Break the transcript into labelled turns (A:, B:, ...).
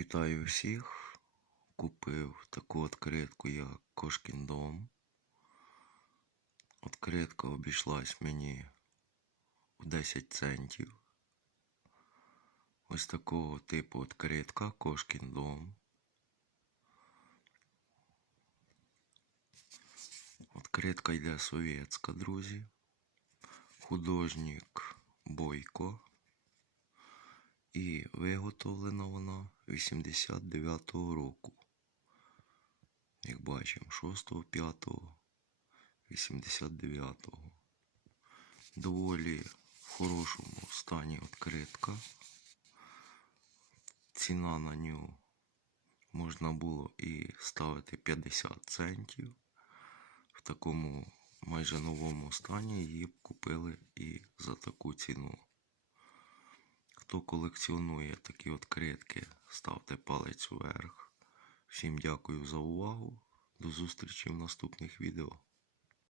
A: Вітаю всіх. Купив таку відкритку, як Кошкін дом. Відкритка обійшлась мені в 10 центів. Ось такого типу відкритка Кошкін дом. Відкритка йде совєтська, друзі. Художник Бойко. І виготовлена вона 89-го року. Як бачимо, 6-го, 5-го, 89-го. Доволі в хорошому стані відкритка. Ціна на нього можна було і ставити 50 центів. В такому майже новому стані її б купили і за таку ціну. Хто колекціонує такі відкритки, ставте палець вверх. Всім дякую за увагу. До зустрічі в наступних відео.